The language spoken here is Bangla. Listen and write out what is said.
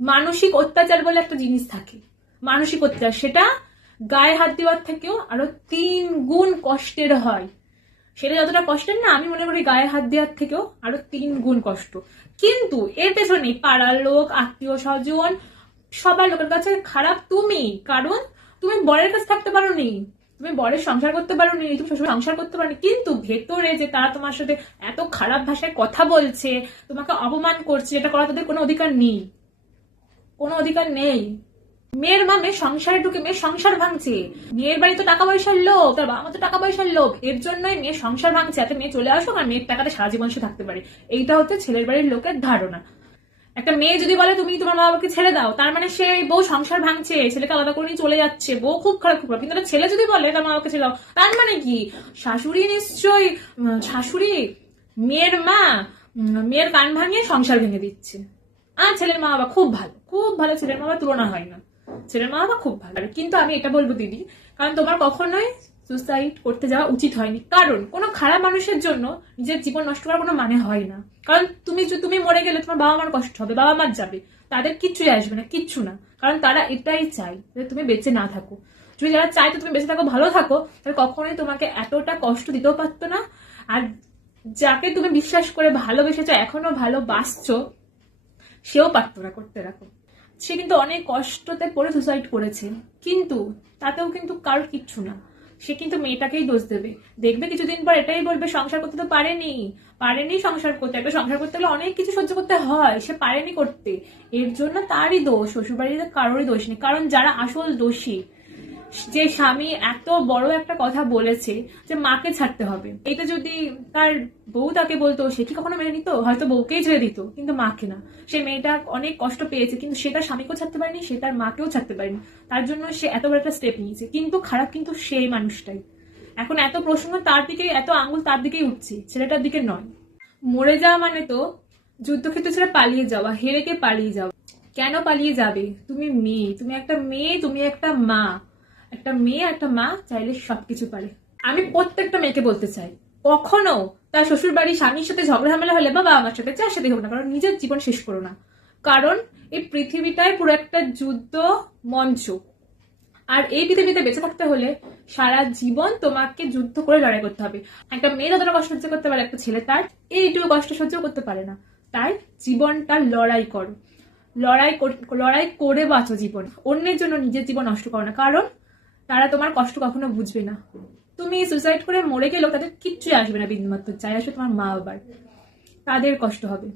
মানসিক অত্যাচার বলে একটা জিনিস থাকে, মানসিক অত্যাচার, সেটা গায়ে হাত দেওয়ার থেকেও আরো 3 গুণ কষ্টের হয়। সেটা যতটা কষ্টের না, আমি মনে করি গায়ে হাত দেওয়ার থেকেও আরো 3 গুণ কষ্ট। কিন্তু এর পেছনে পাড়ার লোক, আত্মীয় স্বজন, সবার লোকের কাছে খারাপ তুমি, কারণ তুমি বরের কাছে থাকতে পারোনি, তুমি বরের সংসার করতে পারোনি, তুমি শ্বশুর সংসার করতে পারোনি, কিন্তু ভেতরে যে তারা তোমার সাথে এত খারাপ ভাষায় কথা বলছে, তোমাকে অপমান করছে, এটা করা তাদের কোনো অধিকার নেই, কোনো অধিকার নেই। মেয়ের মা মেয়ে সংসারে ঢুকে মেয়ে সংসার ভাঙছে, মেয়ের বাড়ি তো টাকা পয়সার লোভ, তার বাবা মা তো টাকা পয়সার লোভ, এর জন্যই মেয়ে সংসার ভাঙছে, যাতে মেয়ে চলে আসুক আর মেয়ের টাকাতে সারা জীবন সে থাকতে পারে। এইটা হচ্ছে ছেলের বাড়ির লোকের ধারণা। একটা মেয়ে যদি বলে তুমি তোমার মা বাবাকে ছেড়ে দাও, তার মানে সে বউ সংসার ভাঙছে, ছেলেকে আলাদা করে নিয়ে চলে যাচ্ছে, বউ খুব খারাপ খুব খারাপ। কিন্তু একটা ছেলে যদি বলে তার মা বাবাকে ছেড়ে দাও, তার মানে কি শাশুড়ি নিশ্চয়ই, শাশুড়ি মেয়ের মা মেয়ের কান ভাঙিয়ে সংসার ভেঙে দিচ্ছে। আর ছেলের মা বাবা খুব ভালো, খুব ভালো, ছেলের মা বাবা তুলনা হয় না, ছেলের মা বাবা খুব ভালো। কিন্তু আমি এটা বলবো দিদি, কারণ তোমার কখনোই সুসাইড করতে যাওয়া উচিত হয়নি, কারণ কোনো খারাপ মানুষের জন্য নিজের জীবন নষ্ট করার কোনো মানে হয় না। কারণ তুমি মরে গেলে তোমার বাবা মার কষ্ট হবে, বাবা মার যাবে, তাদের কিচ্ছুই আসবে না, কিচ্ছু না, কারণ তারা এটাই চাই যে তুমি বেঁচে না থাকো। তুমি যারা চাই তো তুমি বেঁচে থাকো, ভালো থাকো, তাহলে কখনোই তোমাকে এতটা কষ্ট দিতেও পারতো না। আর যাকে তুমি বিশ্বাস করে ভালোবেসেছো, এখনো ভালোবাসছো, সেও পারতো না করতে। রাখো, সে কিন্তু অনেক কষ্টতে পড়ে সুসাইড করেছে, কিন্তু তাতেও কিন্তু কারোর কিচ্ছু না, সে কিন্তু মেয়েটাকেই দোষ দেবে। দেখবে কিছুদিন পর এটাই বলবে সংসার করতে তো পারেনি, পারেনি সংসার করতে, একটা সংসার করতে হলে অনেক কিছু সহ্য করতে হয়, সে পারেনি করতে, এর জন্য তারই দোষ, শ্বশুরবাড়িতে কারোরই দোষ নেই। কারণ যারা আসল দোষী, যে স্বামী এত বড় একটা কথা বলেছে যে মাকে ছাড়তে হবে, এটা যদি তার বউ তাকে বলতো, সে কি কখনো মেনে নিত? হয়তো বউকেই ছেড়ে দিত, কিন্তু মাকে না। সে মেয়েটা অনেক কষ্ট পেয়েছে, কিন্তু সে তার স্বামীকেও ছাড়তে পারেনি, সে তার মাকেও ছাড়তে পারেনি, তার জন্য সে এত বড় একটা স্টেপ নিয়েছে। কিন্তু খারাপ কিন্তু সেই মানুষটাই। এখন এত প্রশ্ন তার দিকে, এত আঙুল তার দিকেই উঠছে, ছেলেটার দিকে নয়। মরে যাওয়া মানে তো যুদ্ধক্ষেত্র ছেড়ে পালিয়ে যাওয়া, হেরে কে পালিয়ে যাওয়া। কেন পালিয়ে যাবে? তুমি মেয়ে, তুমি একটা মেয়ে, তুমি একটা মা, একটা মেয়ে একটা মা চাইলে সবকিছু পারে। আমি প্রত্যেকটা মেয়েকে বলতে চাই, কখনো তার শ্বশুর বাড়ি স্বামীর সাথে ঝগড়া ঝামেলা হলে বা বাবা মার সাথে, যার সাথে হোক না, কারণ নিজের জীবন শেষ করো না। কারণ এই পৃথিবীটাই পুরো একটা যুদ্ধ মঞ্চ, আর এই পৃথিবীতে বেঁচে থাকতে হলে সারা জীবন তোমাকে যুদ্ধ করে লড়াই করতে হবে। একটা মেয়ে যতটা কষ্ট সহ্য করতে পারে, একটা ছেলে তার এইটুকু কষ্ট সহ্য করতে পারে না। তাই জীবনটা লড়াই করো, লড়াই করে বাঁচো জীবন। অন্যের জন্য নিজের জীবন নষ্ট করো না, কারণ তারা তোমার কষ্ট কখনো বুঝবে না। তুমি সুসাইড করে মরে গেলেও তাদের কিচ্ছুই আসবে না বিন্দুমাত্র, চাই আসবে তোমার মা বাবার, তাদের কষ্ট হবে।